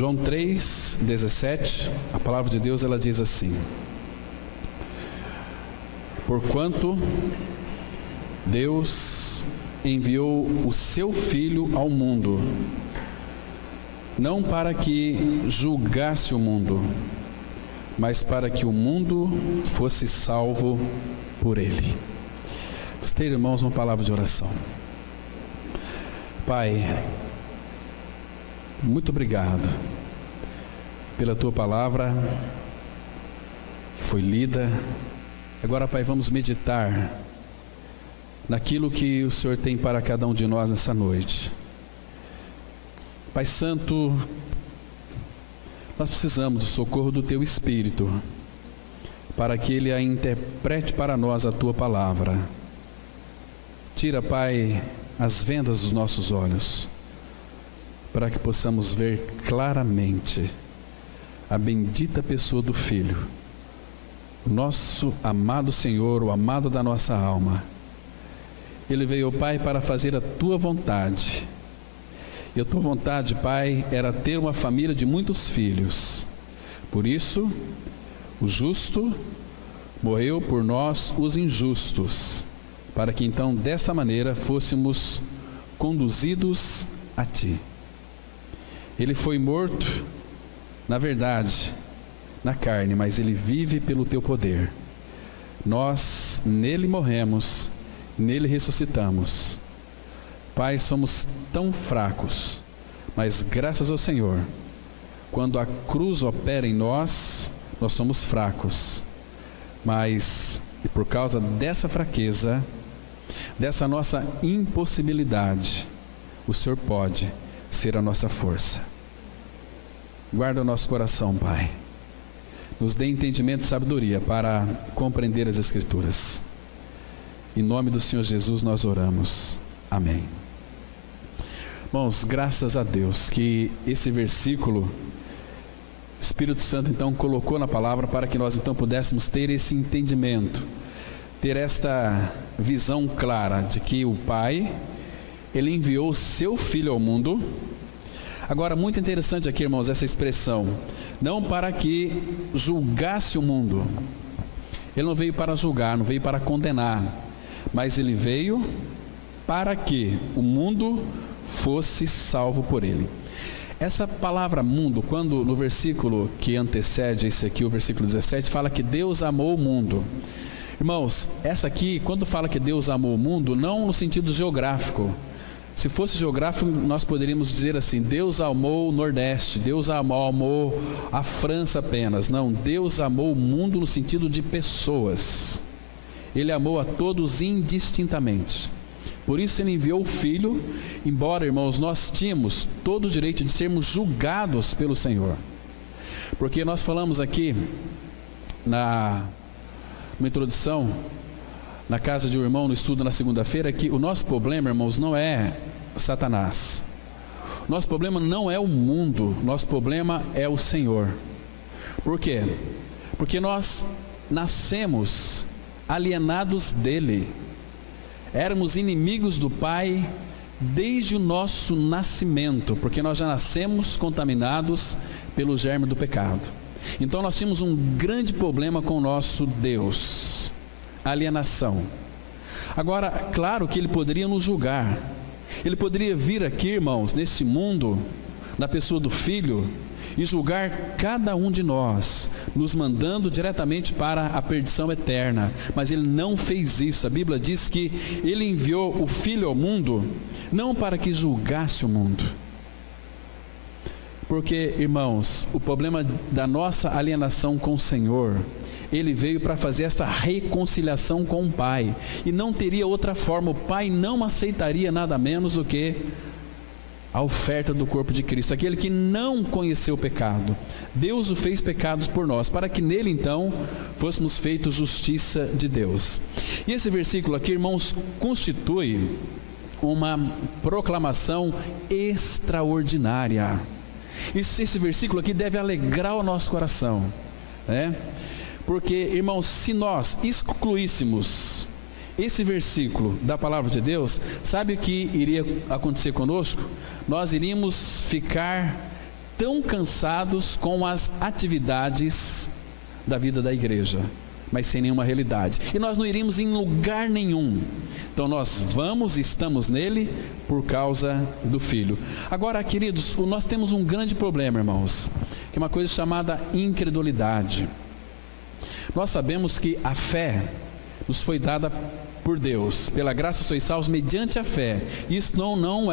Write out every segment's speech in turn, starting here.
João 3,17, a palavra de Deus ela diz assim: porquanto Deus enviou o seu Filho ao mundo, não para que julgasse o mundo, mas para que o mundo fosse salvo por ele. Vamos ter, irmãos, uma palavra de oração. Pai, muito obrigado pela tua palavra que foi lida. Agora, Pai, vamos meditar naquilo que o Senhor tem para cada um de nós nessa noite. Pai Santo, nós precisamos do socorro do Teu Espírito para que Ele a interprete para nós a Tua palavra. Tira, Pai, as vendas dos nossos olhos, para que possamos ver claramente a bendita pessoa do Filho, o nosso amado Senhor, o amado da nossa alma. Ele veio, Pai, para fazer a Tua vontade. E a Tua vontade, Pai, era ter uma família de muitos filhos. Por isso, o justo morreu por nós, os injustos, para que então, dessa maneira, fôssemos conduzidos a Ti. Ele foi morto, na verdade, na carne, mas Ele vive pelo Teu poder. Nós nele morremos, nele ressuscitamos. Pai, somos tão fracos, mas graças ao Senhor, quando a cruz opera em nós, nós somos fracos. Mas, e por causa dessa fraqueza, dessa nossa impossibilidade, o Senhor pode ser a nossa força. Guarda o nosso coração, Pai. Nos dê entendimento e sabedoria para compreender as Escrituras. Em nome do Senhor Jesus nós oramos. Amém. Irmãos, graças a Deus que esse versículo, o Espírito Santo então colocou na palavra para que nós então pudéssemos ter esse entendimento, ter esta visão clara de que o Pai, Ele enviou o seu Filho ao mundo. Agora, muito interessante aqui, irmãos, essa expressão, não para que julgasse o mundo. Ele não veio para julgar, não veio para condenar, mas Ele veio para que o mundo fosse salvo por Ele. Essa palavra mundo, quando no versículo que antecede esse aqui, o versículo 17, fala que Deus amou o mundo. Irmãos, essa aqui, quando fala que Deus amou o mundo, não no sentido geográfico. Se fosse geográfico, nós poderíamos dizer assim: Deus amou o Nordeste, Deus amou a França apenas. Não, Deus amou o mundo no sentido de pessoas. Ele amou a todos indistintamente. Por isso Ele enviou o Filho, embora, irmãos, nós tínhamos todo o direito de sermos julgados pelo Senhor. Porque nós falamos aqui, numa introdução, na casa de um irmão, no estudo na segunda-feira, que o nosso problema, irmãos, não é Satanás. Nosso problema não é o mundo, nosso problema é o Senhor. Por quê? Porque nós nascemos alienados dEle. Éramos inimigos do Pai desde o nosso nascimento, porque nós já nascemos contaminados pelo germe do pecado. Então nós tínhamos um grande problema com o nosso Deus, alienação. Agora, claro que Ele poderia nos julgar. Ele poderia vir aqui, irmãos, nesse mundo, na pessoa do Filho, e julgar cada um de nós, nos mandando diretamente para a perdição eterna. Mas Ele não fez isso. A Bíblia diz que Ele enviou o Filho ao mundo, não para que julgasse o mundo. Porque, irmãos, o problema da nossa alienação com o Senhor, Ele veio para fazer essa reconciliação com o Pai, e não teria outra forma. O Pai não aceitaria nada menos do que a oferta do corpo de Cristo, aquele que não conheceu o pecado. Deus o fez pecados por nós, para que nele então fôssemos feitos justiça de Deus. E esse versículo aqui, irmãos, constitui uma proclamação extraordinária. Esse versículo aqui deve alegrar o nosso coração, né? Porque, irmãos, se nós excluíssemos esse versículo da palavra de Deus, sabe o que iria acontecer conosco? Nós iríamos ficar tão cansados com as atividades da vida da igreja, mas sem nenhuma realidade. E nós não iríamos em lugar nenhum. Então nós vamos e estamos nele por causa do Filho. Agora, queridos, nós temos um grande problema, irmãos, que é uma coisa chamada incredulidade. Nós sabemos que a fé nos foi dada por Deus. Pela graça sois salvos mediante a fé. Isso não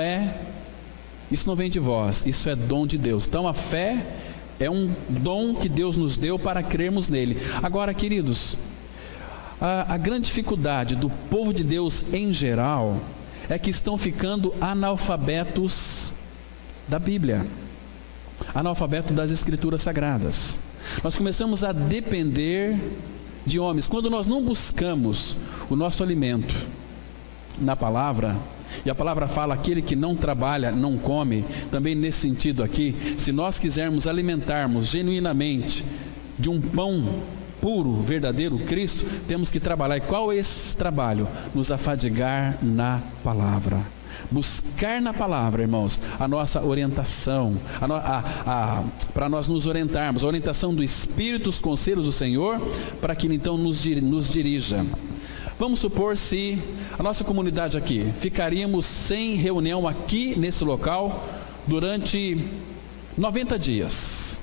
vem de vós, isso é dom de Deus. Então a fé é um dom que Deus nos deu para crermos nele. Agora, queridos, a grande dificuldade do povo de Deus em geral é que estão ficando analfabetos da Bíblia, analfabetos das Escrituras Sagradas. Nós começamos a depender de homens. Quando nós não buscamos o nosso alimento na palavra, e a palavra fala, aquele que não trabalha, não come, também nesse sentido aqui, se nós quisermos alimentarmos genuinamente de um pão puro, verdadeiro, Cristo, temos que trabalhar. E qual é esse trabalho? Nos afadigar na palavra. Buscar na palavra, irmãos, a nossa orientação, para nós nos orientarmos, a orientação do Espírito, os conselhos do Senhor, para que Ele então nos dirija. Vamos supor se a nossa comunidade aqui, ficaríamos sem reunião aqui nesse local durante 90 dias.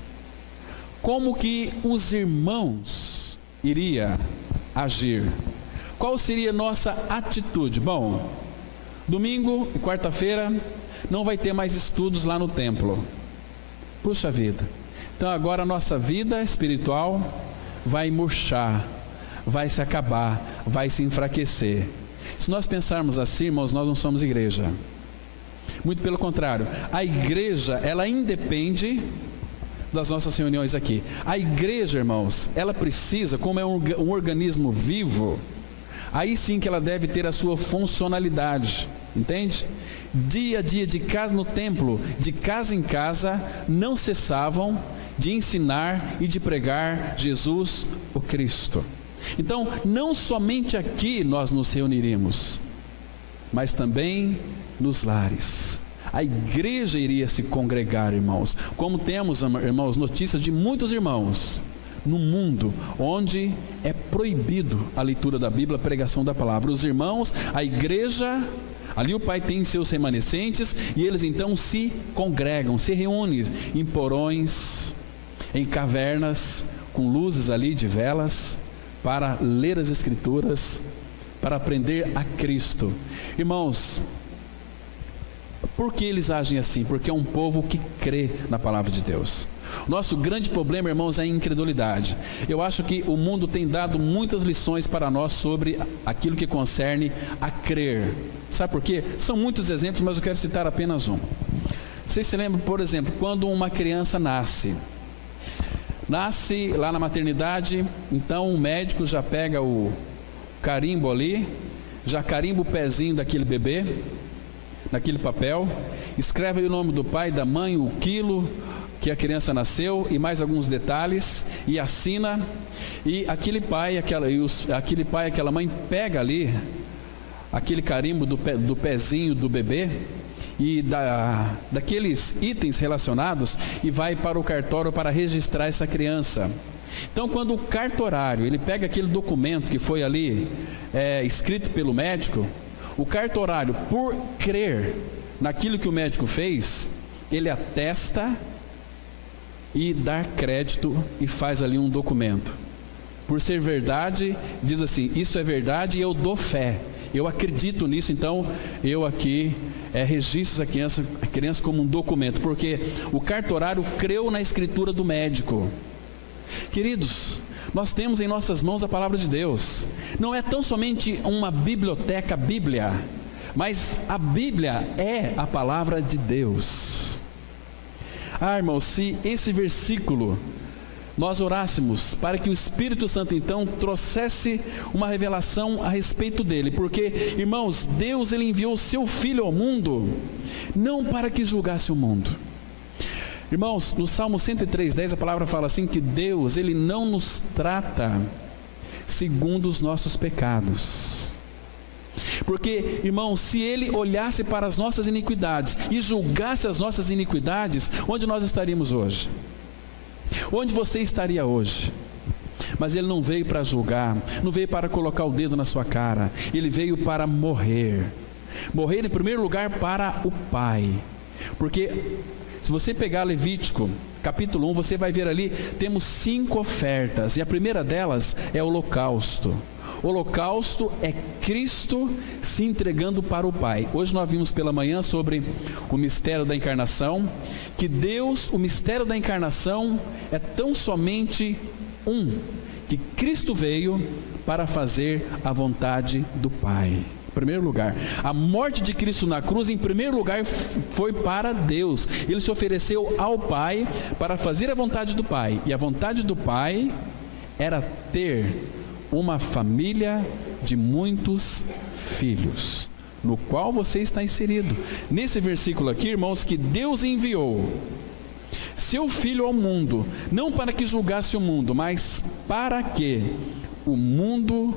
Como que os irmãos iriam agir? Qual seria a nossa atitude? Bom, domingo e quarta-feira não vai ter mais estudos lá no templo. Puxa vida. Então agora a nossa vida espiritual vai murchar, vai se acabar, vai se enfraquecer. Se nós pensarmos assim, irmãos, nós não somos igreja. Muito pelo contrário, a igreja, ela independe das nossas reuniões aqui. A igreja, irmãos, ela precisa, como é um organismo vivo, aí sim que ela deve ter a sua funcionalidade, entende? Dia a dia, de casa no templo, de casa em casa, não cessavam de ensinar e de pregar Jesus, o Cristo. Então, não somente aqui nós nos reuniríamos, mas também nos lares. A igreja iria se congregar, irmãos. Como temos, irmãos, notícias de muitos irmãos no mundo onde é proibido a leitura da Bíblia, a pregação da palavra. Os irmãos, a igreja, ali o Pai tem seus remanescentes e eles então se congregam, se reúnem em porões, em cavernas, com luzes ali de velas, para ler as Escrituras, para aprender a Cristo. Irmãos, por que eles agem assim? Porque é um povo que crê na palavra de Deus. Nosso grande problema, irmãos, é a incredulidade. Eu acho que o mundo tem dado muitas lições para nós sobre aquilo que concerne a crer. Sabe por quê? São muitos exemplos, mas eu quero citar apenas um. Vocês se lembram, por exemplo, quando uma criança nasce lá na maternidade, então o médico já pega o carimbo ali, já carimba o pezinho daquele bebê, naquele papel, escreve aí o nome do pai, da mãe, o quilo que a criança nasceu e mais alguns detalhes, e assina, e aquele pai, aquela mãe pega ali aquele carimbo do pezinho do bebê e daqueles itens relacionados e vai para o cartório para registrar essa criança. Então, quando o cartorário ele pega aquele documento que foi ali escrito pelo médico, o cartorário, por crer naquilo que o médico fez, ele atesta e dá crédito e faz ali um documento. Por ser verdade, diz assim, isso é verdade e eu dou fé, eu acredito nisso, então eu aqui registro essa criança como um documento, porque o cartorário creu na escritura do médico. Queridos, nós temos em nossas mãos a palavra de Deus. Não é tão somente uma biblioteca, Bíblia, mas a Bíblia é a palavra de Deus. Irmãos, se esse versículo nós orássemos para que o Espírito Santo então trouxesse uma revelação a respeito dele, porque, irmãos, Deus ele enviou o seu Filho ao mundo, não para que julgasse o mundo. Irmãos, no Salmo 103:10 a palavra fala assim, que Deus ele não nos trata segundo os nossos pecados, Porque, irmão, se Ele olhasse para as nossas iniquidades e julgasse as nossas iniquidades, onde nós estaríamos hoje? Onde você estaria hoje? Mas Ele não veio para julgar, não veio para colocar o dedo na sua cara, Ele veio para morrer. Morrer em primeiro lugar para o Pai. Porque se você pegar Levítico capítulo 1, você vai ver ali, temos 5 ofertas, e a primeira delas é o holocausto. O holocausto é Cristo se entregando para o Pai. Hoje nós vimos pela manhã sobre o mistério da encarnação, que Deus, o mistério da encarnação é tão somente que Cristo veio para fazer a vontade do Pai. Em primeiro lugar, a morte de Cristo na cruz, em primeiro lugar, foi para Deus. Ele se ofereceu ao Pai para fazer a vontade do Pai. E a vontade do Pai era ter uma família de muitos filhos, no qual você está inserido. Nesse versículo aqui, irmãos, que Deus enviou seu Filho ao mundo, não para que julgasse o mundo, mas para que o mundo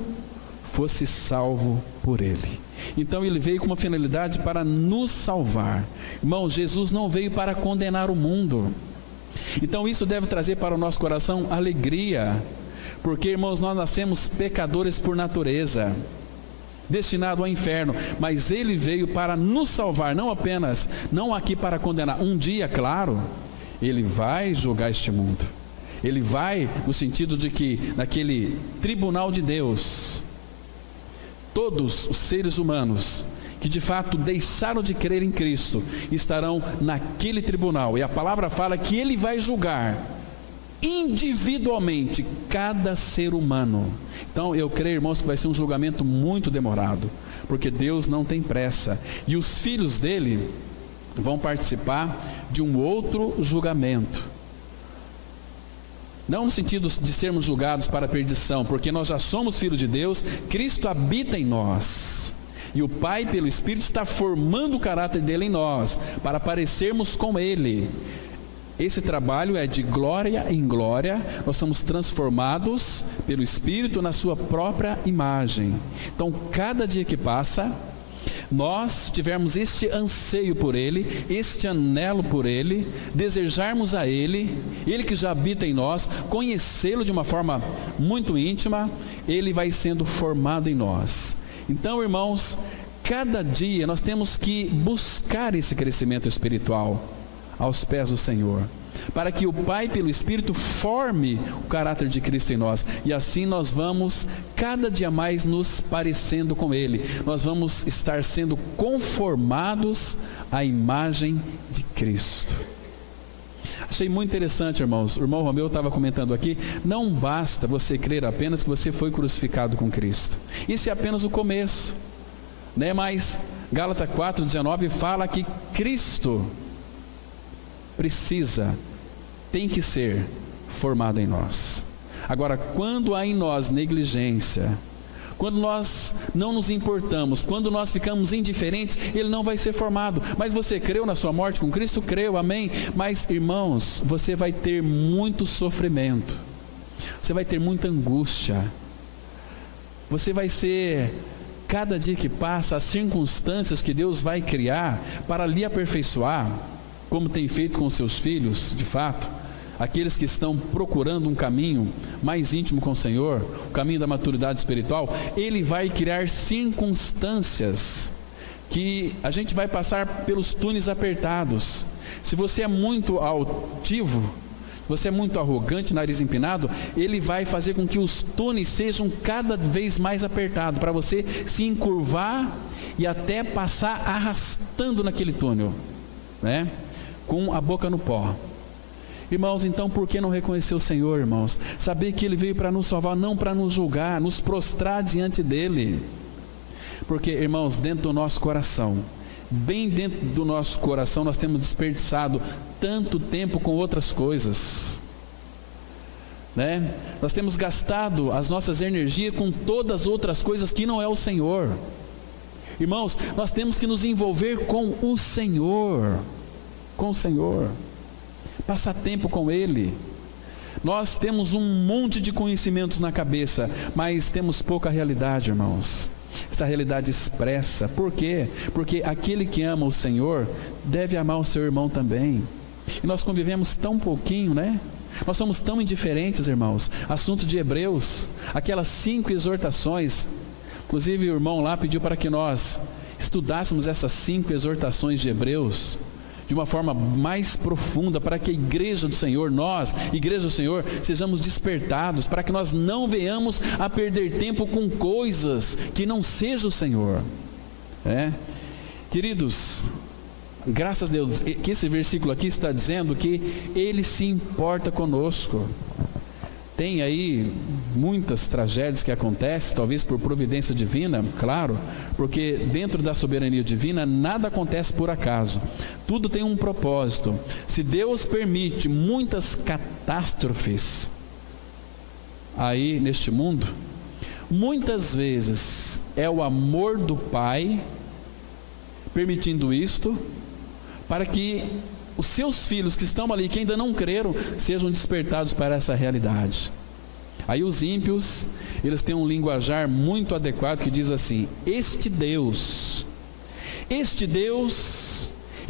fosse salvo por Ele. Então Ele veio com uma finalidade para nos salvar. Irmão, Jesus não veio para condenar o mundo. Então isso deve trazer para o nosso coração alegria, porque, irmãos, nós nascemos pecadores por natureza, destinado ao inferno, mas Ele veio para nos salvar, não aqui para condenar. Um dia, claro, Ele vai julgar este mundo. Ele vai no sentido de que naquele tribunal de Deus, todos os seres humanos que de fato deixaram de crer em Cristo estarão naquele tribunal, e a palavra fala que Ele vai julgar individualmente cada ser humano. Então eu creio, irmãos, que vai ser um julgamento muito demorado, porque Deus não tem pressa, e os filhos dele vão participar de um outro julgamento, não no sentido de sermos julgados para a perdição, porque nós já somos filhos de Deus, Cristo habita em nós, e o Pai pelo Espírito está formando o caráter dele em nós, para parecermos com Ele. Esse trabalho é de glória em glória, nós somos transformados pelo Espírito na sua própria imagem. Então cada dia que passa, nós tivermos este anseio por Ele, este anelo por Ele, desejarmos a Ele, Ele que já habita em nós, conhecê-lo de uma forma muito íntima, Ele vai sendo formado em nós. Então, irmãos, cada dia nós temos que buscar esse crescimento espiritual aos pés do Senhor, para que o Pai pelo Espírito forme o caráter de Cristo em nós, e assim nós vamos cada dia mais nos parecendo com Ele, nós vamos estar sendo conformados à imagem de Cristo. Achei muito interessante, irmãos, o irmão Romeu estava comentando aqui, não basta você crer apenas que você foi crucificado com Cristo, isso é apenas o começo, né? Mas Gálatas 4,19 fala que Cristo tem que ser formado em nós. Agora, quando há em nós negligência, quando nós não nos importamos, quando nós ficamos indiferentes, ele não vai ser formado. Mas você creu na sua morte com Cristo? Creu, amém? Mas, irmãos, você vai ter muito sofrimento, você vai ter muita angústia, você vai ser, cada dia que passa, as circunstâncias que Deus vai criar para lhe aperfeiçoar, como tem feito com seus filhos, de fato, aqueles que estão procurando um caminho mais íntimo com o Senhor, o caminho da maturidade espiritual, Ele vai criar circunstâncias que a gente vai passar pelos túneis apertados. Se você é muito altivo, se você é muito arrogante, nariz empinado, Ele vai fazer com que os túneis sejam cada vez mais apertados, para você se encurvar e até passar arrastando naquele túnel, né? Com a boca no pó. Irmãos, então por que não reconhecer o Senhor, irmãos? Saber que Ele veio para nos salvar, não para nos julgar, nos prostrar diante dEle. Porque, irmãos, dentro do nosso coração, bem dentro do nosso coração, nós temos desperdiçado tanto tempo com outras coisas, né? Nós temos gastado as nossas energias com todas as outras coisas que não é o Senhor. Irmãos, nós temos que nos envolver com o Senhor, passar tempo com Ele. Nós temos um monte de conhecimentos na cabeça, mas temos pouca realidade, irmãos. essa realidade expressa. Por quê? Porque aquele que ama o Senhor deve amar o seu irmão também. E nós convivemos tão pouquinho, né? Nós somos tão indiferentes, irmãos. Assunto de Hebreus, aquelas 5 exortações. Inclusive o irmão lá pediu para que nós estudássemos essas 5 exortações de Hebreus de uma forma mais profunda, para que a igreja do Senhor, nós, igreja do Senhor, sejamos despertados, para que nós não venhamos a perder tempo com coisas que não seja o Senhor. Queridos, graças a Deus, que esse versículo aqui está dizendo que Ele se importa conosco. Tem aí muitas tragédias que acontecem, talvez por providência divina, claro, porque dentro da soberania divina nada acontece por acaso, tudo tem um propósito. Se Deus permite muitas catástrofes aí neste mundo, muitas vezes é o amor do Pai permitindo isto, para que os seus filhos que estão ali, que ainda não creram, sejam despertados para essa realidade. Aí os ímpios, eles têm um linguajar muito adequado que diz assim: este Deus,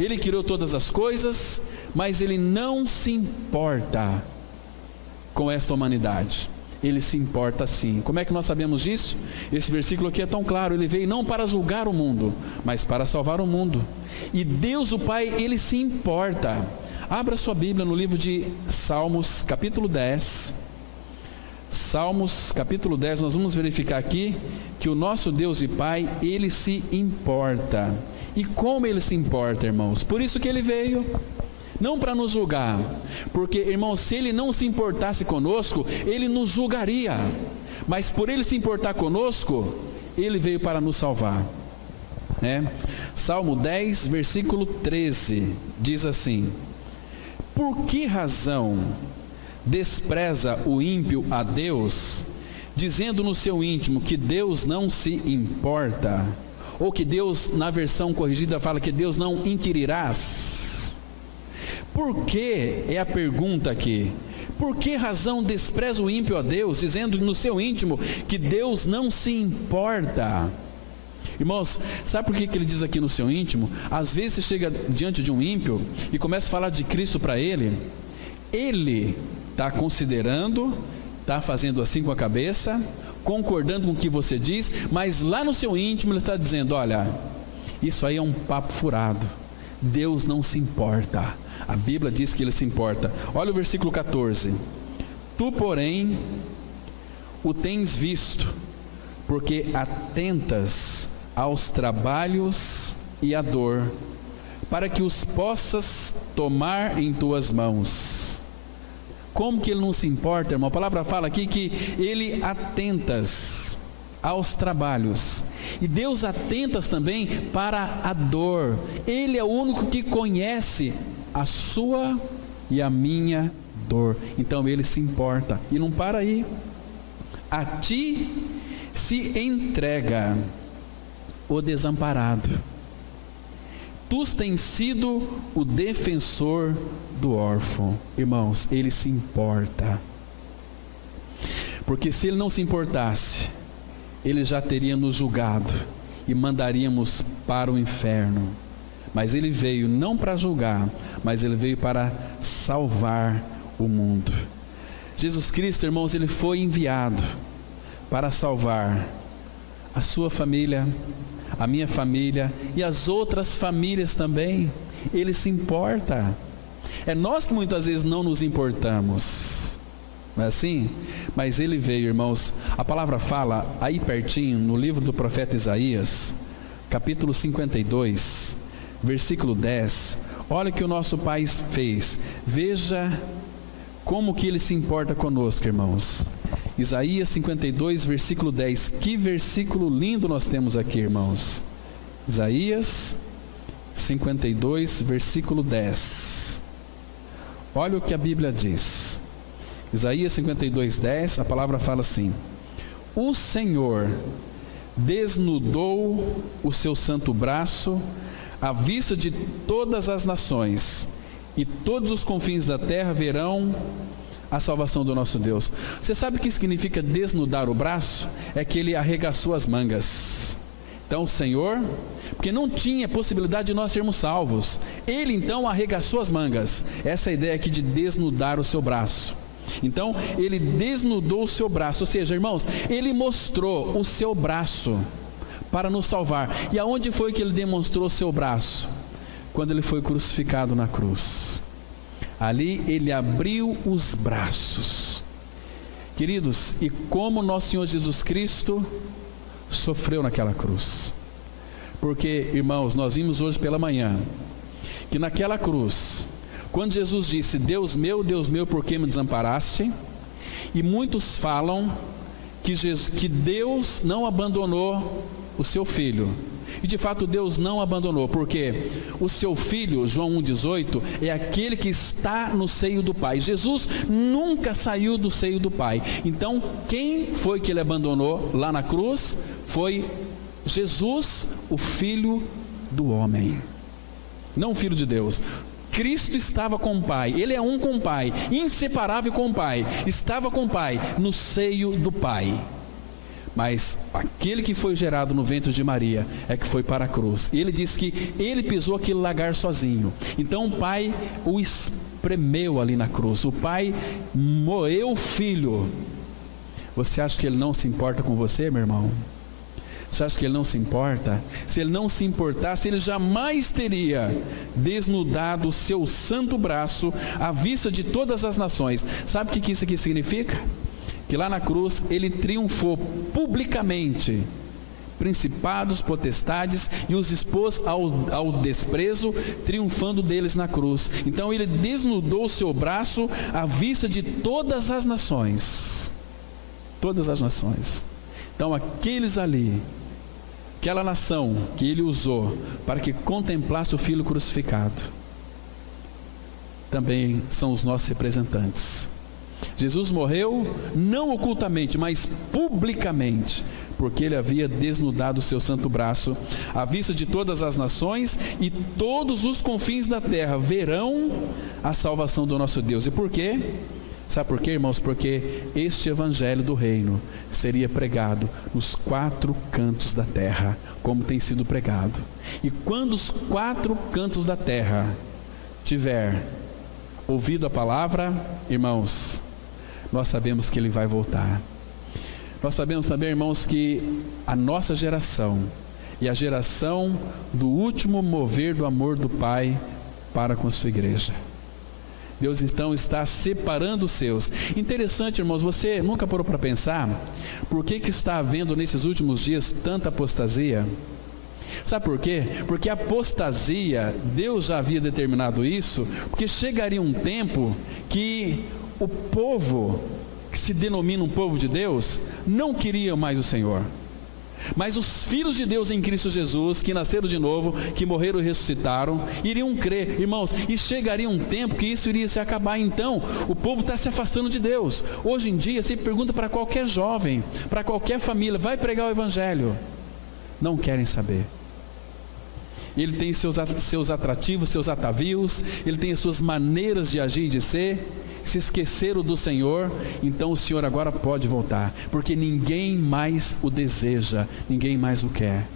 Ele criou todas as coisas, mas Ele não se importa com esta humanidade. Ele se importa sim. Como é que nós sabemos disso? Esse versículo aqui é tão claro. Ele veio não para julgar o mundo, mas para salvar o mundo. E Deus o Pai, Ele se importa. Abra sua Bíblia no livro de Salmos, capítulo 10. Salmos, capítulo 10, nós vamos verificar aqui que o nosso Deus e Pai, Ele se importa. E como Ele se importa, irmãos? Por isso que Ele veio. Não para nos julgar, porque, irmãos, se Ele não se importasse conosco, Ele nos julgaria, mas por Ele se importar conosco, Ele veio para nos salvar, Salmo 10, versículo 13, diz assim: por que razão despreza o ímpio a Deus, dizendo no seu íntimo que Deus não se importa, ou que Deus, na versão corrigida, fala que Deus não inquirirás. Por que, é a pergunta aqui, por que razão despreza o ímpio a Deus, dizendo no seu íntimo que Deus não se importa? Irmãos, sabe por que ele diz aqui no seu íntimo? Às vezes você chega diante de um ímpio e começa a falar de Cristo para ele está considerando, está fazendo assim com a cabeça, concordando com o que você diz, mas lá no seu íntimo ele está dizendo: olha, isso aí é um papo furado, Deus não se importa. A Bíblia diz que Ele se importa. Olha o versículo 14: tu, porém, o tens visto, porque atentas aos trabalhos e à dor, para que os possas tomar em tuas mãos. Como que Ele não se importa, irmão? A palavra fala aqui que Ele atentas aos trabalhos, e Deus atentas também para a dor. Ele é o único que conhece a sua e a minha dor, então Ele se importa, e não para aí. A ti se entrega o desamparado, tu tens sido o defensor do órfão. Irmãos, Ele se importa, porque se Ele não se importasse, Ele já teria nos julgado e mandaríamos para o inferno. Mas Ele veio não para julgar, mas Ele veio para salvar o mundo. Jesus Cristo, irmãos, Ele foi enviado para salvar a sua família, a minha família e as outras famílias também. Ele se importa. É nós que muitas vezes não nos importamos, não é assim? Mas Ele veio, irmãos. A palavra fala aí pertinho no livro do profeta Isaías, capítulo 52, versículo 10, olha o que o nosso Pai fez. Veja como que Ele se importa conosco, irmãos. Isaías 52, versículo 10. Que versículo lindo nós temos aqui, irmãos. Isaías 52, versículo 10. Olha o que a Bíblia diz. Isaías 52, 10, a palavra fala assim: o Senhor desnudou o seu santo braço à vista de todas as nações, e todos os confins da terra verão a salvação do nosso Deus. Você sabe o que significa desnudar o braço? É que Ele arregaçou as mangas. Então o Senhor, porque não tinha possibilidade de nós sermos salvos, Ele então arregaçou as mangas. Essa é a ideia aqui de desnudar o seu braço. Então Ele desnudou o seu braço, ou seja, irmãos, Ele mostrou o seu braço para nos salvar. E aonde foi que Ele demonstrou o seu braço? Quando Ele foi crucificado na cruz. Ali Ele abriu os braços. Queridos, e como nosso Senhor Jesus Cristo sofreu naquela cruz. Porque, irmãos, nós vimos hoje pela manhã que naquela cruz, quando Jesus disse: Deus meu, por que me desamparaste? E muitos falam que Deus não abandonou o seu filho. E de fato Deus não abandonou, porque o seu filho, João 1,18, é aquele que está no seio do Pai. Jesus nunca saiu do seio do Pai. Então quem foi que Ele abandonou lá na cruz? Foi Jesus, o Filho do homem, não o Filho de Deus. Cristo estava com o Pai, Ele é um com o Pai, inseparável com o Pai, estava com o Pai, no seio do Pai. Mas aquele que foi gerado no ventre de Maria é que foi para a cruz. E ele disse que ele pisou aquele lagar sozinho. Então o Pai o espremeu ali na cruz. O Pai moeu o Filho. Você acha que Ele não se importa com você, meu irmão? Você acha que Ele não se importa? Se Ele não se importasse, Ele jamais teria desnudado o seu santo braço à vista de todas as nações. Sabe o que isso aqui significa? Que lá na cruz Ele triunfou publicamente principados, potestades, e os expôs ao desprezo, triunfando deles na cruz. Então Ele desnudou o seu braço à vista de todas as nações. Todas as nações. Então aqueles ali, aquela nação que Ele usou para que contemplasse o Filho crucificado, também são os nossos representantes. Jesus morreu não ocultamente, mas publicamente, porque Ele havia desnudado o seu santo braço à vista de todas as nações, e todos os confins da terra verão a salvação do nosso Deus. E por quê? Sabe por quê, irmãos? Porque este evangelho do reino seria pregado nos 4 cantos da terra, como tem sido pregado. E quando os 4 cantos da terra tiver ouvido a palavra, irmãos, nós sabemos que Ele vai voltar. Nós sabemos também, irmãos, que a nossa geração e a geração do último mover do amor do Pai para com a sua igreja. Deus então está separando os seus. Interessante, irmãos, você nunca parou para pensar por que está havendo nesses últimos dias tanta apostasia? Sabe por quê? Porque a apostasia, Deus já havia determinado isso, porque chegaria um tempo que o povo, que se denomina um povo de Deus, não queria mais o Senhor. Mas os filhos de Deus em Cristo Jesus, que nasceram de novo, que morreram e ressuscitaram, iriam crer, irmãos, e chegaria um tempo que isso iria se acabar. Então, o povo está se afastando de Deus. Hoje em dia, você pergunta para qualquer jovem, para qualquer família, vai pregar o Evangelho, não querem saber. Ele tem seus atrativos, seus atavios, ele tem as suas maneiras de agir e de ser. Se esqueceram do Senhor, então o Senhor agora pode voltar, porque ninguém mais o deseja, ninguém mais o quer.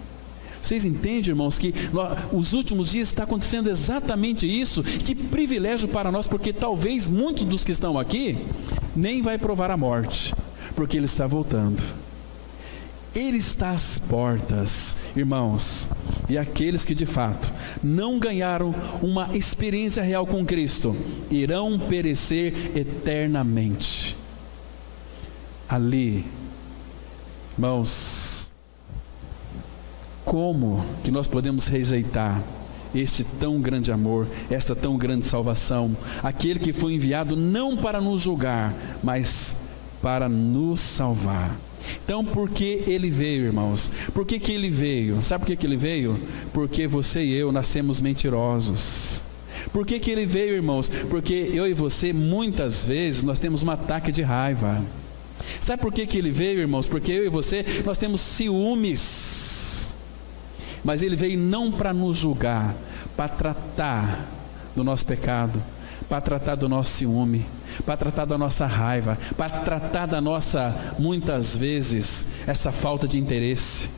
Vocês entendem, irmãos, que os últimos dias está acontecendo exatamente isso? Que privilégio para nós, porque talvez muitos dos que estão aqui nem vai provar a morte, porque Ele está voltando. Ele está às portas, irmãos, e aqueles que de fato não ganharam uma experiência real com Cristo, irão perecer eternamente. Ali, irmãos, como que nós podemos rejeitar este tão grande amor, esta tão grande salvação, aquele que foi enviado não para nos julgar, mas para nos salvar? Então, por que Ele veio, irmãos? Por que Ele veio? Sabe por que Ele veio? Porque você e eu nascemos mentirosos. Por que Ele veio, irmãos? Porque eu e você, muitas vezes, nós temos um ataque de raiva. Sabe por que Ele veio, irmãos? Porque eu e você, nós temos ciúmes. Mas Ele veio não para nos julgar, para tratar do nosso pecado, para tratar do nosso ciúme, para tratar da nossa raiva, para tratar da nossa, muitas vezes, essa falta de interesse.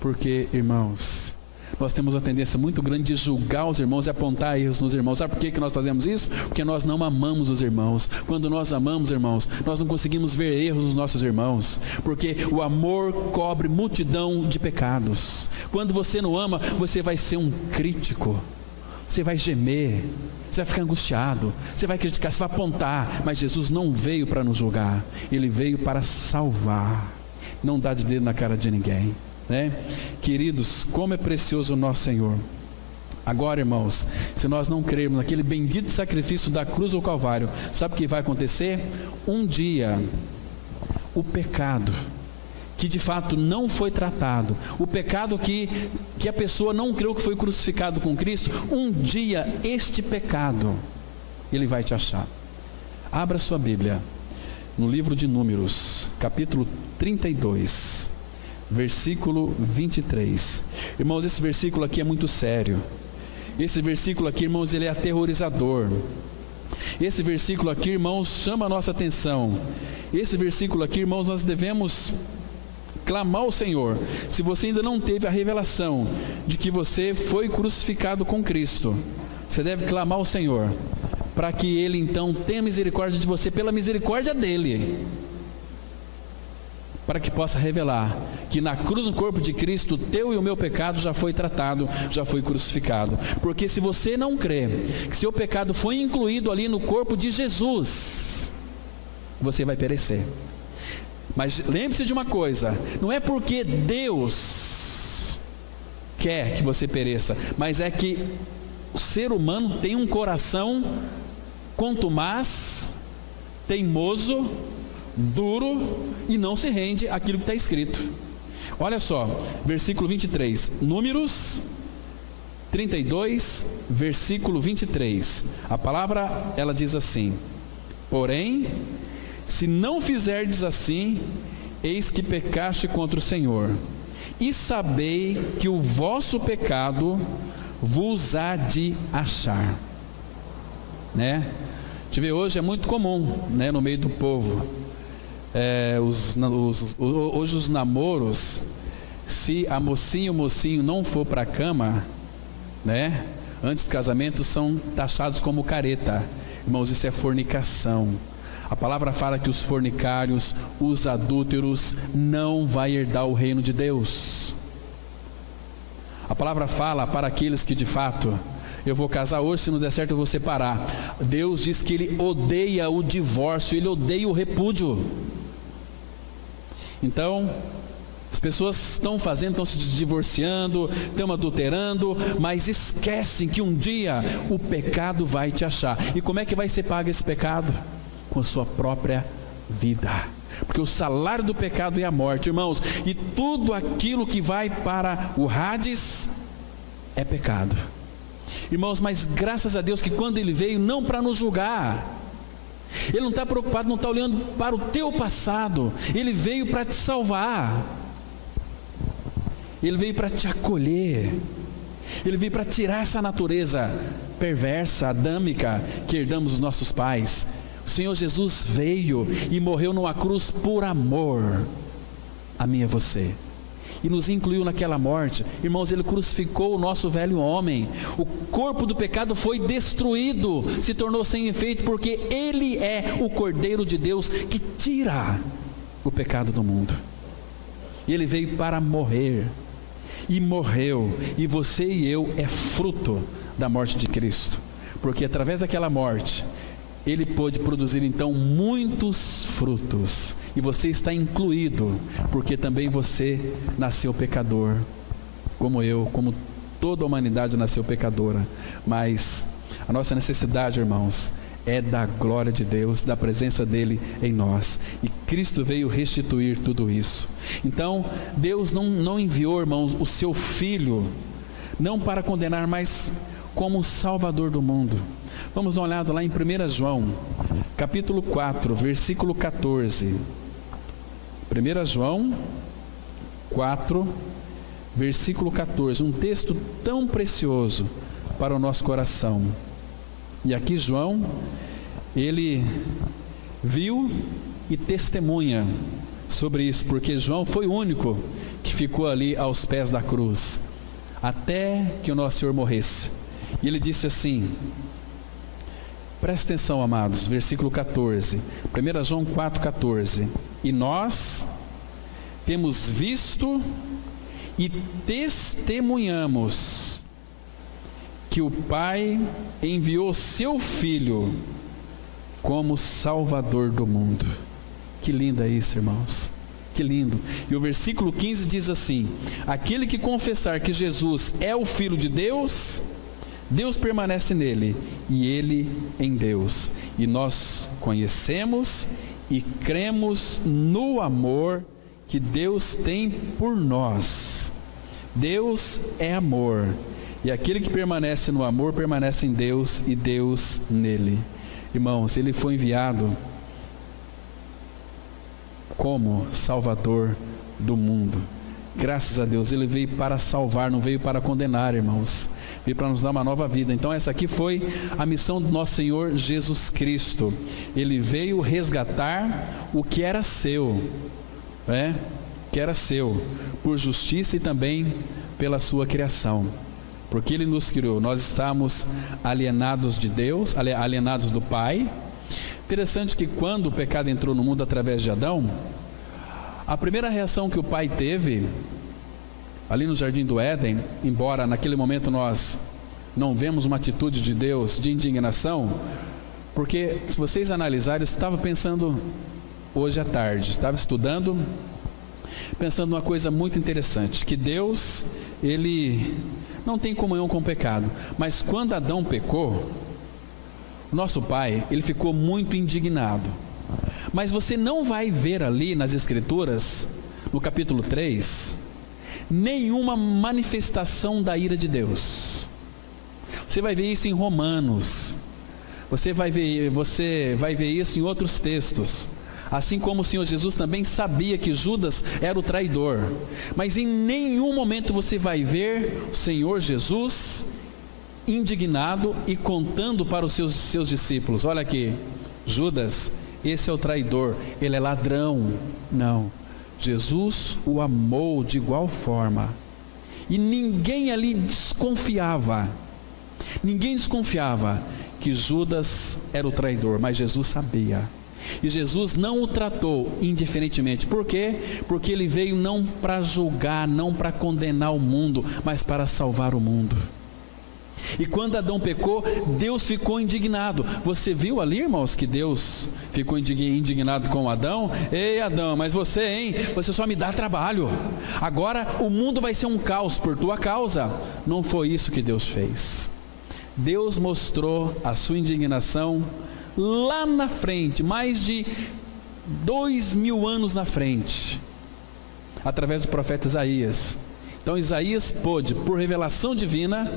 Porque, irmãos, nós temos uma tendência muito grande de julgar os irmãos e apontar erros nos irmãos. Sabe por que nós fazemos isso? Porque nós não amamos os irmãos. Quando nós amamos, irmãos, nós não conseguimos ver erros nos nossos irmãos, porque o amor cobre multidão de pecados. Quando você não ama, você vai ser um crítico, você vai gemer, você vai ficar angustiado, você vai criticar, você vai apontar. Mas Jesus não veio para nos julgar, Ele veio para salvar. Não dá de dedo na cara de ninguém, né? Queridos, como é precioso o nosso Senhor. Agora, irmãos, se nós não crermos naquele bendito sacrifício da cruz ou Calvário, sabe o que vai acontecer? Um dia, o pecado que de fato não foi tratado, o pecado que a pessoa não creu que foi crucificado com Cristo, um dia este pecado, ele vai te achar. Abra sua Bíblia no livro de Números, capítulo 32, versículo 23. Irmãos, esse versículo aqui é muito sério. Esse versículo aqui, irmãos, ele é aterrorizador. Esse versículo aqui, irmãos, chama a nossa atenção. Esse versículo aqui, irmãos, nós devemos clamar ao Senhor. Se você ainda não teve a revelação de que você foi crucificado com Cristo, você deve clamar ao Senhor, para que Ele então tenha misericórdia de você, pela misericórdia dEle, para que possa revelar que na cruz, no corpo de Cristo, o teu e o meu pecado já foi tratado, já foi crucificado. Porque se você não crê que seu pecado foi incluído ali no corpo de Jesus, você vai perecer. Mas lembre-se de uma coisa, não é porque Deus quer que você pereça, mas é que o ser humano tem um coração contumaz, teimoso, duro, e não se rende àquilo que está escrito. Olha só, versículo 23, Números 32, versículo 23, a palavra, ela diz assim: porém, se não fizerdes assim, eis que pecaste contra o Senhor, e sabei que o vosso pecado vos há de achar. Né? Te vê, hoje é muito comum, né, no meio do povo, hoje os namoros, se a mocinha e o mocinho não for para a cama, né, antes do casamento, são taxados como careta. Irmãos, isso é fornicação. A palavra fala que os fornicários, os adúlteros, não vai herdar o reino de Deus. A palavra fala para aqueles que de fato, eu vou casar hoje, se não der certo eu vou separar. Deus diz que Ele odeia o divórcio, Ele odeia o repúdio. Então, as pessoas estão se divorciando, estão adulterando, mas esquecem que um dia o pecado vai te achar. E como é que vai ser pago esse pecado? Com a sua própria vida. Porque o salário do pecado é a morte, irmãos. E tudo aquilo que vai para o Hades é pecado. Irmãos, mas graças a Deus que quando Ele veio, não para nos julgar, Ele não está preocupado, não está olhando para o teu passado, Ele veio para te salvar, Ele veio para te acolher, Ele veio para tirar essa natureza perversa, adâmica, que herdamos dos nossos pais. O Senhor Jesus veio e morreu numa cruz por amor a mim e a você, e nos incluiu naquela morte. Irmãos, Ele crucificou o nosso velho homem, o corpo do pecado foi destruído, se tornou sem efeito, porque Ele é o Cordeiro de Deus que tira o pecado do mundo. Ele veio para morrer, e morreu, e você e eu é fruto da morte de Cristo, porque através daquela morte Ele pôde produzir então muitos frutos, e você está incluído, porque também você nasceu pecador, como eu, como toda a humanidade nasceu pecadora. Mas a nossa necessidade, irmãos, é da glória de Deus, da presença dEle em nós, e Cristo veio restituir tudo isso. Então Deus não enviou, irmãos, o seu Filho, não para condenar, mas como Salvador do mundo. Vamos dar uma olhada lá em 1 João, capítulo 4, versículo 14. 1 João 4, versículo 14, um texto tão precioso para o nosso coração. E aqui João, ele viu e testemunha sobre isso, porque João foi o único que ficou ali aos pés da cruz, até que o nosso Senhor morresse. E ele disse assim, presta atenção, amados, versículo 14, 1 João 4,14, e nós temos visto e testemunhamos que o Pai enviou seu Filho como Salvador do mundo. Que lindo é isso, irmãos, que lindo. E o versículo 15 diz assim, aquele que confessar que Jesus é o Filho de Deus, Deus permanece nele e ele em Deus. E nós conhecemos e cremos no amor que Deus tem por nós. Deus é amor, e aquele que permanece no amor permanece em Deus e Deus nele. Irmãos, ele foi enviado como Salvador do mundo. Graças a Deus, ele veio para salvar, não veio para condenar, irmãos. Veio para nos dar uma nova vida. Então essa aqui foi a missão do nosso Senhor Jesus Cristo. Ele veio resgatar o que era seu, que era seu, por justiça e também pela sua criação. Porque ele nos criou, nós estamos alienados de Deus, alienados do Pai. Interessante que quando o pecado entrou no mundo através de Adão, a primeira reação que o Pai teve, ali no Jardim do Éden, embora naquele momento nós não vemos uma atitude de Deus de indignação, porque se vocês analisarem, eu estava pensando hoje à tarde, estava estudando, pensando numa coisa muito interessante, que Deus, ele não tem comunhão com o pecado, mas quando Adão pecou, o nosso pai, ele ficou muito indignado. Mas você não vai ver ali nas Escrituras, no capítulo 3, nenhuma manifestação da ira de Deus. Você vai ver isso em Romanos, você vai ver isso em outros textos. Assim como o Senhor Jesus também sabia que Judas era o traidor, mas em nenhum momento você vai ver o Senhor Jesus indignado e contando para os seus discípulos, olha aqui, Judas, esse é o traidor, ele é ladrão. Não, Jesus o amou de igual forma, e ninguém ali desconfiava que Judas era o traidor, mas Jesus sabia. E Jesus não o tratou indiferentemente. Por quê? Porque ele veio não para julgar, não para condenar o mundo, mas para salvar o mundo. E quando Adão pecou, Deus ficou indignado. Você viu ali, irmãos, que Deus ficou indignado com Adão? Ei, Adão, mas você, hein? Você só me dá trabalho. Agora o mundo vai ser um caos por tua causa. Não foi isso que Deus fez. Deus mostrou a sua indignação lá na frente, mais de 2000 anos na frente, através do profeta Isaías. Então Isaías pôde, por revelação divina,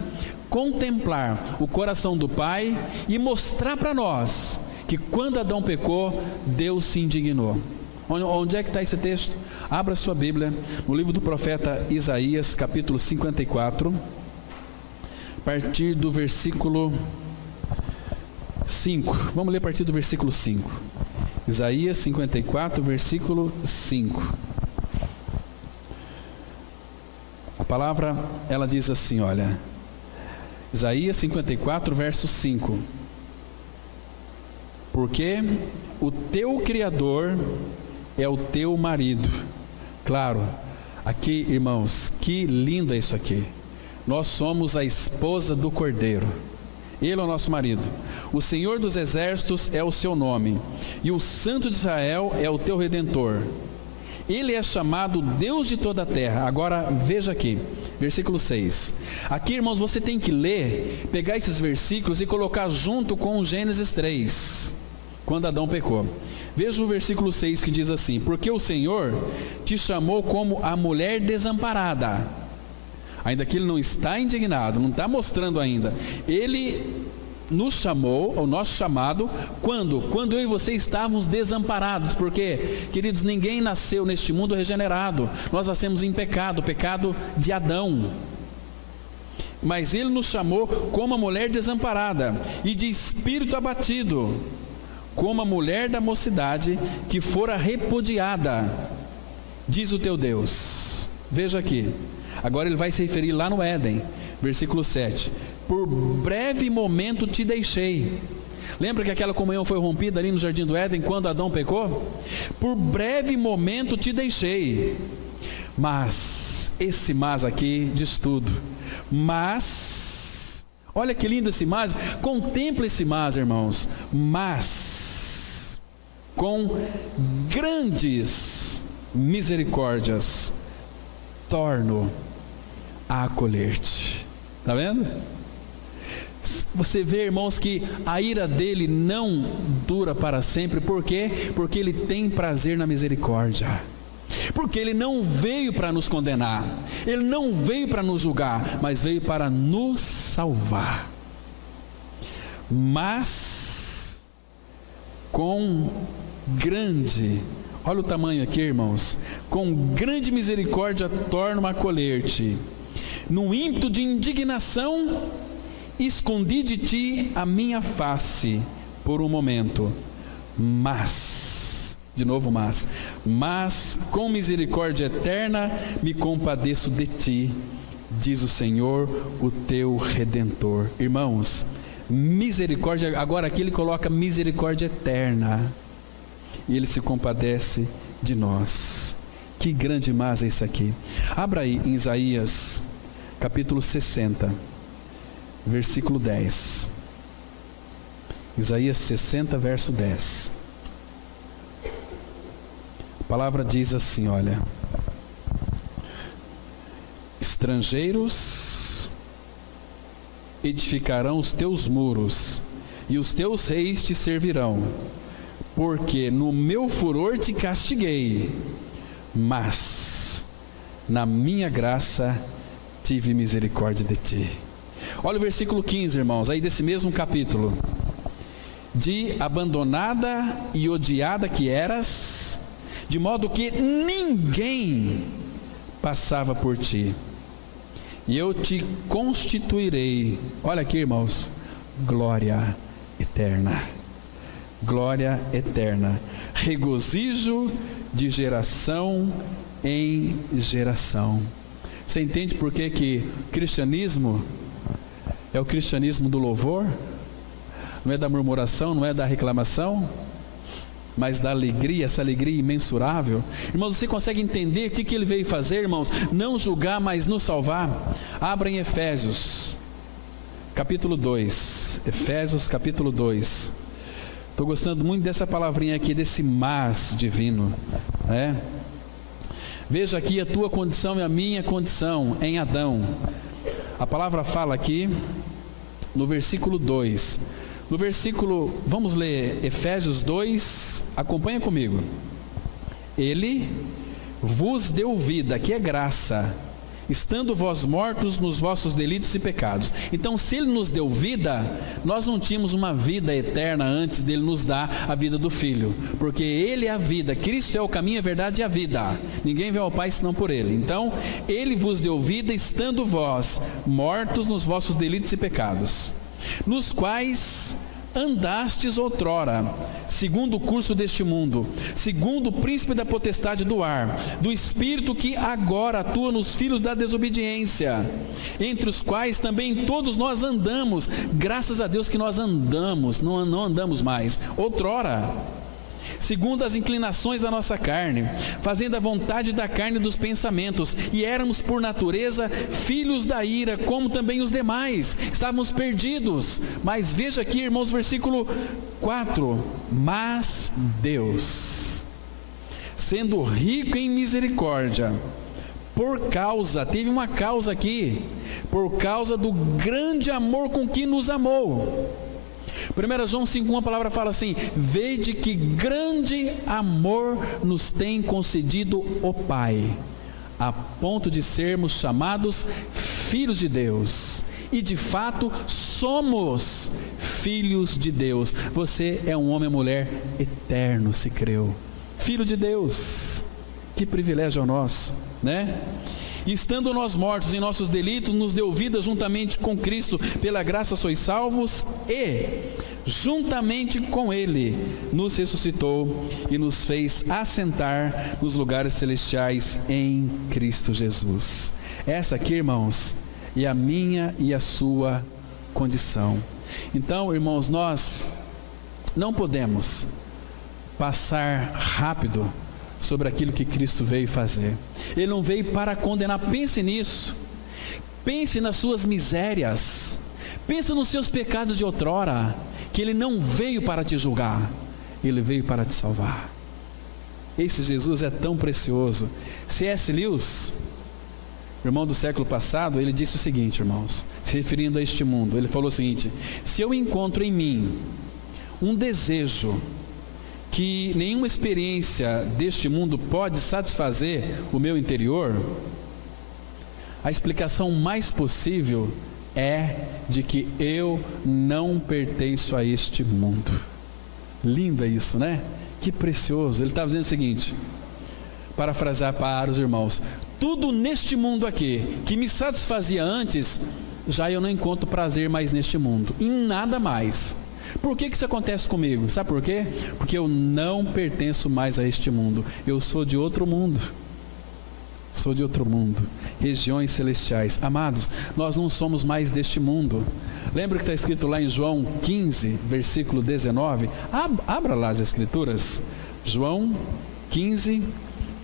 contemplar o coração do Pai e mostrar para nós que quando Adão pecou, Deus se indignou. Onde é que está esse texto? Abra sua Bíblia no livro do profeta Isaías, capítulo 54, a partir do versículo 5. Vamos ler a partir do versículo 5. Isaías 54, versículo 5. A palavra, ela diz assim, olha, Isaías 54, verso 5. Porque o teu Criador é o teu marido. Claro, aqui, irmãos, que lindo é isso aqui. Nós somos a esposa do Cordeiro. Ele é o nosso marido. O Senhor dos Exércitos é o seu nome, e o Santo de Israel é o teu Redentor. Ele é chamado Deus de toda a terra. Agora veja aqui, versículo 6. Aqui, irmãos, você tem que ler, pegar esses versículos e colocar junto com Gênesis 3, quando Adão pecou. Veja o versículo 6 que diz assim: porque o Senhor te chamou como a mulher desamparada. Ainda que ele não está indignado, não está mostrando ainda. Ele nos chamou, o nosso chamado, quando eu e você estávamos desamparados. Porque, queridos, ninguém nasceu neste mundo regenerado. Nós nascemos em pecado, pecado de Adão. Mas ele nos chamou como a mulher desamparada e de espírito abatido, como a mulher da mocidade que fora repudiada. diz o teu Deus. Veja aqui, agora ele vai se referir lá no Éden, versículo 7. Por breve momento te deixei. Lembra que aquela comunhão foi rompida ali no jardim do Éden, quando Adão pecou? Por breve momento te deixei. Mas, esse mas aqui diz tudo. Mas, olha que lindo esse mas, contempla esse mas, irmãos. Mas, com grandes misericórdias, torno a acolher-te. Está vendo? Você vê, irmãos, que a ira dele não dura para sempre. Por quê? Porque ele tem prazer na misericórdia. Porque ele não veio para nos condenar, ele não veio para nos julgar, mas veio para nos salvar. Mas com grande, olha o tamanho aqui, irmãos, com grande misericórdia torno a acolher-te. No ímpeto de indignação, escondi de ti a minha face por um momento, mas, de novo mas com misericórdia eterna me compadeço de ti, diz o Senhor, o teu Redentor. Irmãos, misericórdia, agora aqui ele coloca misericórdia eterna, e ele se compadece de nós. Que grande mas é isso aqui. Abra aí em Isaías, capítulo 60, versículo 10. Isaías 60, verso 10. A palavra diz assim, olha: estrangeiros edificarão os teus muros, e os teus reis te servirão, porque no meu furor te castiguei, mas na minha graça tive misericórdia de ti. Olha o versículo 15, irmãos, aí desse mesmo capítulo. De abandonada e odiada que eras, de modo que ninguém passava por ti, e eu te constituirei, olha aqui, irmãos, glória eterna, regozijo de geração em geração. Você entende por que cristianismo é o cristianismo do louvor? Não é da murmuração, não é da reclamação, mas da alegria, essa alegria imensurável. Irmãos, você consegue entender o que ele veio fazer, irmãos? Não julgar, mas nos salvar. Abra em Efésios, capítulo 2. Efésios, capítulo 2. Estou gostando muito dessa palavrinha aqui, desse mas divino, né? Veja aqui a tua condição e a minha condição em Adão. A palavra fala aqui no versículo 2. No versículo, vamos ler Efésios 2, acompanha comigo. Ele vos deu vida, que é graça, estando vós mortos nos vossos delitos e pecados. Então, se ele nos deu vida, nós não tínhamos uma vida eterna antes dele nos dar a vida do Filho, porque ele é a vida, Cristo é o caminho, a verdade e a vida, ninguém vê ao Pai senão por ele. Então, ele vos deu vida, estando vós mortos nos vossos delitos e pecados, nos quais andastes outrora, segundo o curso deste mundo, segundo o príncipe da potestade do ar, do espírito que agora atua nos filhos da desobediência, entre os quais também todos nós andamos. Graças a Deus que nós andamos, não andamos mais, outrora, segundo as inclinações da nossa carne, fazendo a vontade da carne e dos pensamentos, e éramos por natureza filhos da ira, como também os demais. Estávamos perdidos. Mas veja aqui, irmãos, versículo 4: mas Deus, sendo rico em misericórdia, teve uma causa aqui, por causa do grande amor com que nos amou. 1 João 5,1, a palavra fala assim: vede que grande amor nos tem concedido o Pai, a ponto de sermos chamados filhos de Deus, e de fato somos filhos de Deus. Você é um homem ou mulher eterno, se creu, filho de Deus. Que privilégio é o nosso, né? E estando nós mortos em nossos delitos, nos deu vida juntamente com Cristo, pela graça sois salvos, e juntamente com Ele, nos ressuscitou e nos fez assentar nos lugares celestiais em Cristo Jesus. Essa aqui, irmãos, é a minha e a sua condição. Então, irmãos, nós não podemos passar rápido sobre aquilo que Cristo veio fazer. Ele não veio para condenar. Pense nisso. Pense nas suas misérias. Pense nos seus pecados de outrora, que Ele não veio para te julgar, Ele veio para te salvar. Esse Jesus é tão precioso. C.S. Lewis, irmão do século passado, ele disse o seguinte, irmãos, se referindo a este mundo, ele falou o seguinte: se eu encontro em mim um desejo que nenhuma experiência deste mundo pode satisfazer o meu interior, a explicação mais possível é de que eu não pertenço a este mundo. Lindo é isso, né? Que precioso. Ele estava dizendo o seguinte, parafrasear para os irmãos: tudo neste mundo aqui, que me satisfazia antes, já eu não encontro prazer mais neste mundo, em nada mais. Por que isso acontece comigo? Sabe por quê? Porque eu não pertenço mais a este mundo, eu sou de outro mundo. Sou de outro mundo, regiões celestiais. Amados, nós não somos mais deste mundo. Lembra que está escrito lá em João 15, versículo 19? Abra lá as escrituras. João 15,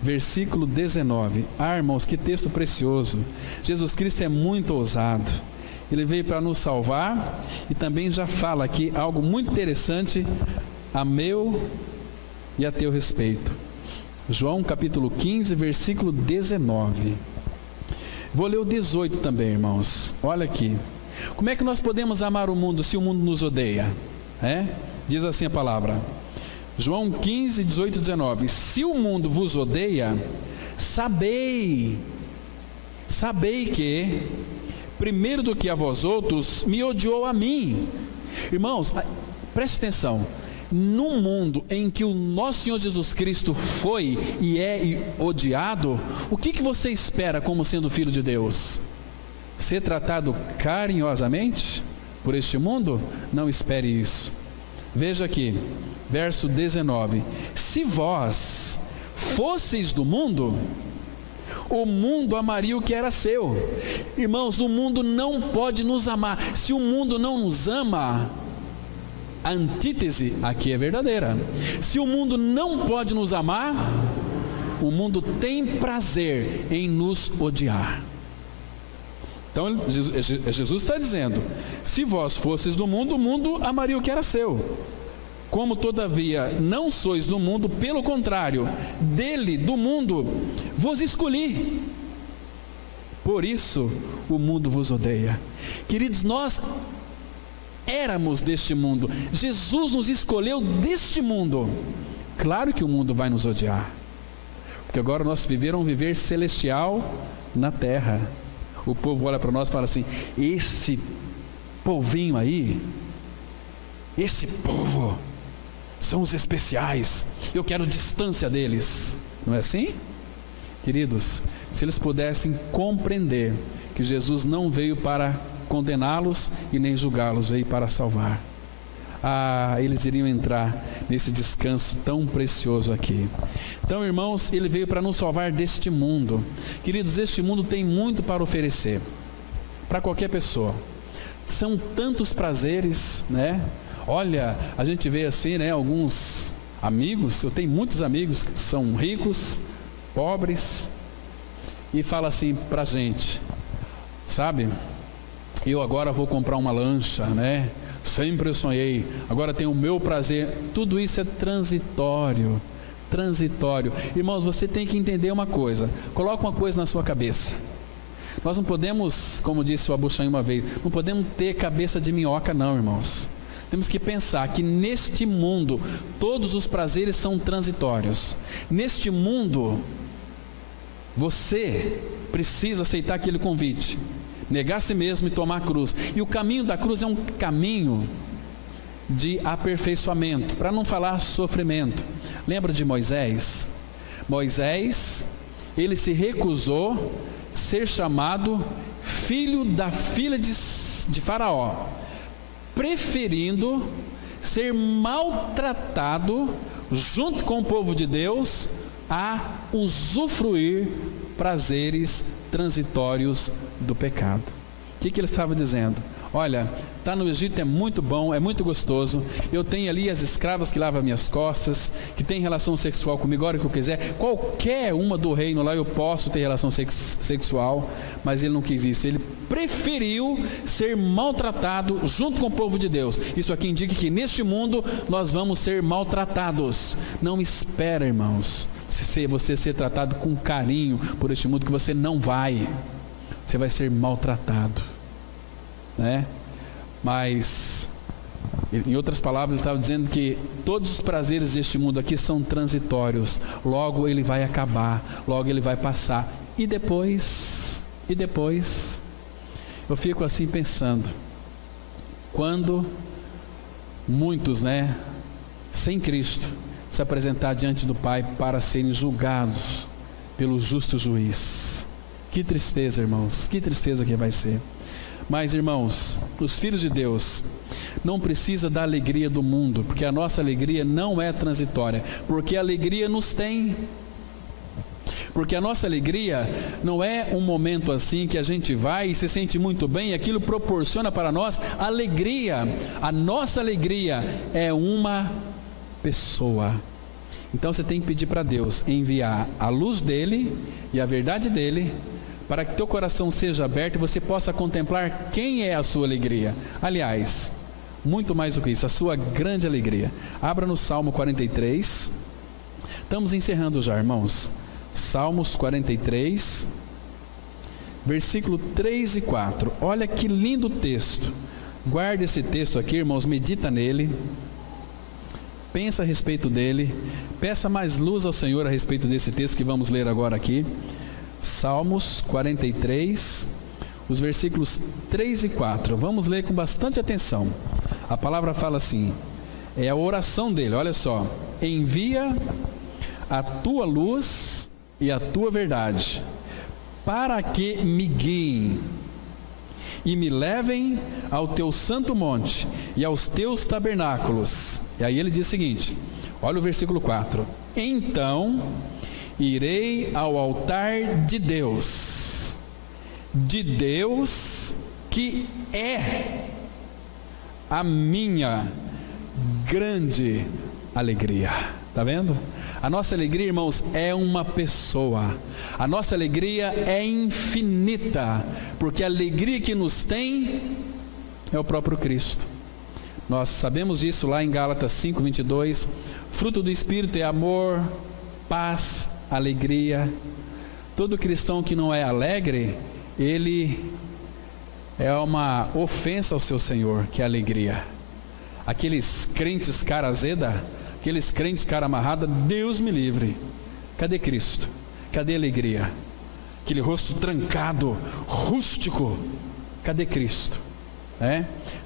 versículo 19. Irmãos, que texto precioso. Jesus Cristo é muito ousado. Ele veio para nos salvar e também já fala aqui algo muito interessante a meu e a teu respeito. João capítulo 15, versículo 19. Vou ler o 18 também, irmãos. Olha aqui. Como é que nós podemos amar o mundo se o mundo nos odeia? Diz assim a palavra. João 15, 18 e 19. Se o mundo vos odeia, sabei que, primeiro do que a vós outros, me odiou a mim. Irmãos, preste atenção. No mundo em que o nosso Senhor Jesus Cristo foi e é odiado, o que você espera como sendo filho de Deus? Ser tratado carinhosamente por este mundo? Não espere isso. Veja aqui, verso 19: se vós fosseis do mundo, o mundo amaria o que era seu. Irmãos, o mundo não pode nos amar. Se o mundo não nos ama, a antítese aqui é verdadeira. Se o mundo não pode nos amar, o mundo tem prazer em nos odiar. Então Jesus está dizendo: se vós fosseis do mundo, o mundo amaria o que era seu. Como todavia não sois do mundo, pelo contrário, dele, do mundo, vos escolhi. Por isso o mundo vos odeia. Queridos, nós éramos deste mundo. Jesus nos escolheu deste mundo. Claro que o mundo vai nos odiar, porque agora nós vivemos um viver celestial na terra. O povo olha para nós e fala assim: esse povinho aí, esse povo são os especiais, eu quero distância deles. Não é assim? Queridos, se eles pudessem compreender que Jesus não veio para condená-los e nem julgá-los, veio para salvar, eles iriam entrar nesse descanso tão precioso aqui. Então, irmãos, Ele veio para nos salvar deste mundo. Queridos, este mundo tem muito para oferecer para qualquer pessoa. São tantos prazeres, né? Olha, a gente vê assim, né, alguns amigos, eu tenho muitos amigos que são ricos, pobres, e fala assim pra gente: sabe, eu agora vou comprar uma lancha, né? Sempre eu sonhei, agora tenho o meu prazer. Tudo isso é transitório. Transitório. Irmãos, você tem que entender uma coisa. Coloca uma coisa na sua cabeça. Nós não podemos, como disse o Abuchain uma vez, não podemos ter cabeça de minhoca não, irmãos. Temos que pensar que neste mundo todos os prazeres são transitórios. Neste mundo você precisa aceitar aquele convite, negar a si mesmo e tomar a cruz. E o caminho da cruz é um caminho de aperfeiçoamento, para não falar sofrimento. Lembra de Moisés? Moisés, ele se recusou ser chamado filho da filha de Faraó, preferindo ser maltratado junto com o povo de Deus a usufruir prazeres transitórios do pecado. O que ele estava dizendo? Olha, estar no Egito é muito bom, é muito gostoso. Eu tenho ali as escravas que lavam minhas costas, que tem relação sexual comigo a hora que eu quiser. Qualquer uma do reino lá eu posso ter relação sexual, mas ele não quis isso. Ele preferiu ser maltratado junto com o povo de Deus. Isso aqui indica que neste mundo nós vamos ser maltratados. Não espera, irmãos, você ser tratado com carinho por este mundo, que você não vai. Você vai ser maltratado, né? Mas, em outras palavras, ele estava dizendo que todos os prazeres deste mundo aqui são transitórios. Logo ele vai acabar, logo ele vai passar. E depois, eu fico assim pensando, quando muitos, né, sem Cristo, se apresentar diante do Pai para serem julgados pelo justo juiz. Que tristeza, irmãos, que tristeza que vai ser. Mas, irmãos, os filhos de Deus não precisam da alegria do mundo, porque a nossa alegria não é transitória, porque a alegria nos tem. Porque a nossa alegria não é um momento assim que a gente vai e se sente muito bem, e aquilo proporciona para nós alegria. A nossa alegria é uma pessoa. Então você tem que pedir para Deus enviar a luz dele e a verdade dele, para que teu coração seja aberto e você possa contemplar quem é a sua alegria. Aliás, muito mais do que isso, a sua grande alegria. Abra no Salmo 43. Estamos encerrando já, irmãos. Salmos 43, versículo 3 e 4. Olha que lindo texto. Guarde esse texto aqui, irmãos, medita nele. Pensa a respeito dele. Peça mais luz ao Senhor a respeito desse texto que vamos ler agora aqui. Salmos 43, os versículos 3 e 4. Vamos ler com bastante atenção. A palavra fala assim, é a oração dele, olha só. Envia a tua luz e a tua verdade, para que me guiem e me levem ao teu santo monte e aos teus tabernáculos. E aí ele diz o seguinte, olha o versículo 4. Então irei ao altar de Deus que é a minha grande alegria. Está vendo? A nossa alegria, irmãos, é uma pessoa. A nossa alegria é infinita, porque a alegria que nos tem é o próprio Cristo. Nós sabemos disso lá em Gálatas 5:22. Fruto do Espírito é amor, paz, alegria. Todo cristão que não é alegre, ele é uma ofensa ao seu Senhor, que é a alegria. Aqueles crentes cara azeda, aqueles crentes cara amarrada, Deus me livre. Cadê Cristo? Cadê a alegria? Aquele rosto trancado, rústico, cadê Cristo?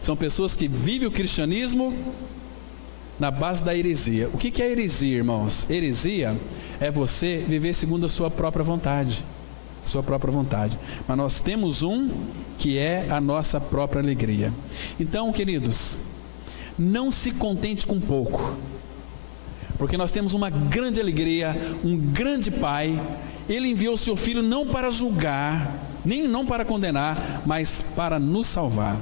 São pessoas que vivem o cristianismo na base da heresia. O que é heresia, irmãos? Heresia é você viver segundo a sua própria vontade. Sua própria vontade. Mas nós temos um que é a nossa própria alegria. Então, queridos, não se contente com pouco, porque nós temos uma grande alegria, um grande Pai. Ele enviou o seu Filho não para julgar, nem não para condenar, mas para nos salvar.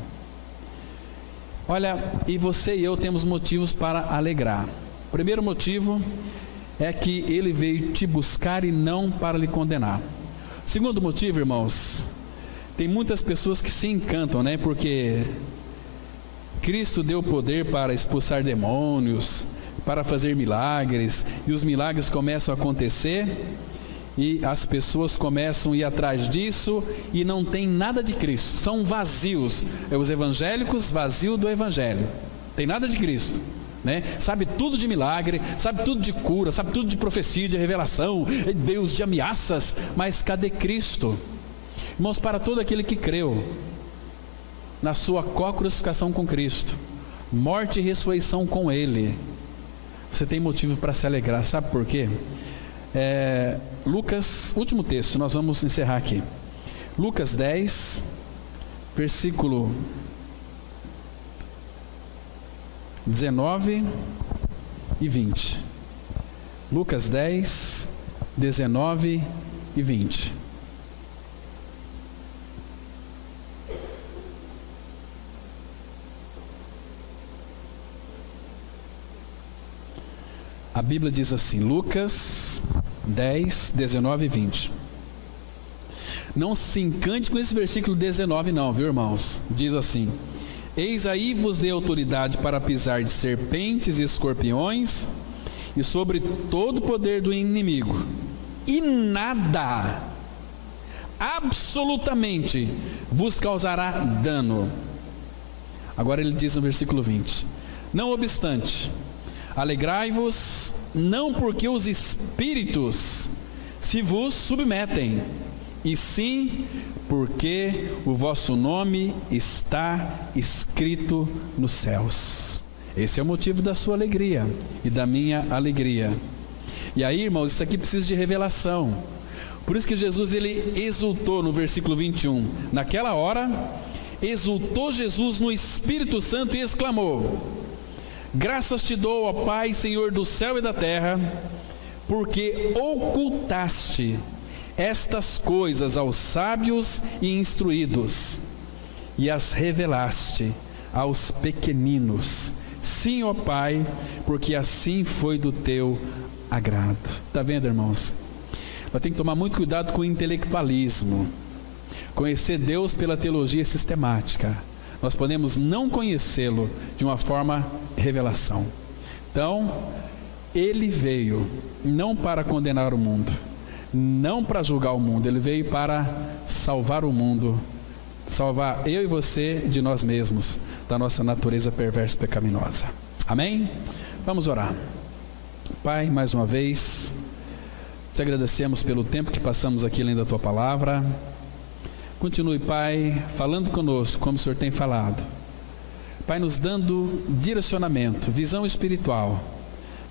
Olha, e você e eu temos motivos para alegrar. O primeiro motivo é que ele veio te buscar e não para lhe condenar. Segundo motivo, irmãos, tem muitas pessoas que se encantam, porque Cristo deu poder para expulsar demônios, para fazer milagres, e os milagres começam a acontecer, e as pessoas começam a ir atrás disso, e não tem nada de Cristo, são vazios. Os evangélicos vazios do Evangelho, tem nada de Cristo, sabe tudo de milagre, sabe tudo de cura, sabe tudo de profecia, de revelação, Deus de ameaças, mas cadê Cristo? Irmãos, para todo aquele que creu na sua co-crucificação com Cristo, morte e ressurreição com Ele, você tem motivo para se alegrar. Sabe por quê? Lucas, último texto, nós vamos encerrar aqui. Lucas 10, versículo 19 e 20. Lucas 10, 19 e 20. A Bíblia diz assim, Lucas 10, 19 e 20. Não se encante com esse versículo 19 não, viu, irmãos? Diz assim: eis aí vos dei autoridade para pisar de serpentes e escorpiões e sobre todo o poder do inimigo, e nada, absolutamente, vos causará dano. Agora ele diz no versículo 20: não obstante, alegrai-vos, não porque os espíritos se vos submetem, e sim porque o vosso nome está escrito nos céus. Esse é o motivo da sua alegria e da minha alegria. E aí, irmãos, isso aqui precisa de revelação. Por isso que Jesus, ele exultou no versículo 21. Naquela hora, exultou Jesus no Espírito Santo e exclamou: graças te dou, ó Pai, Senhor do céu e da terra, porque ocultaste estas coisas aos sábios e instruídos, e as revelaste aos pequeninos. Sim, ó Pai, porque assim foi do teu agrado. Está vendo, irmãos? Nós temos que tomar muito cuidado com o intelectualismo. Conhecer Deus pela teologia sistemática. Nós podemos não conhecê-lo de uma forma revelação. Então, ele veio não para condenar o mundo, não para julgar o mundo, ele veio para salvar o mundo, salvar eu e você de nós mesmos, da nossa natureza perversa e pecaminosa. Amém? Vamos orar. Pai, mais uma vez, te agradecemos pelo tempo que passamos aqui lendo a tua palavra. Continue, Pai, falando conosco como o Senhor tem falado. Pai, nos dando direcionamento, visão espiritual,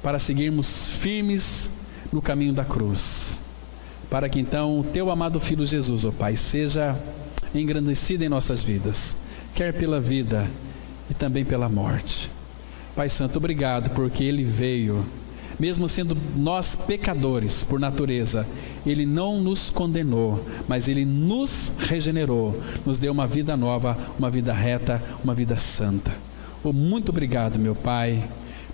para seguirmos firmes no caminho da cruz, para que então o teu amado Filho Jesus, ó Pai, seja engrandecido em nossas vidas, quer pela vida e também pela morte. Pai Santo, obrigado porque Ele veio, mesmo sendo nós pecadores por natureza, Ele não nos condenou, mas Ele nos regenerou, nos deu uma vida nova, uma vida reta, uma vida santa. Muito obrigado, meu Pai,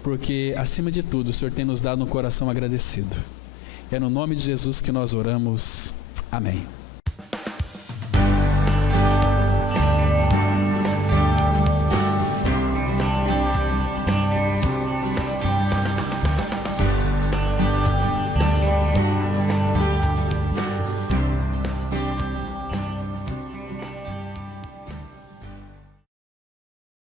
porque acima de tudo o Senhor tem nos dado um coração agradecido. É no nome de Jesus que nós oramos. Amém.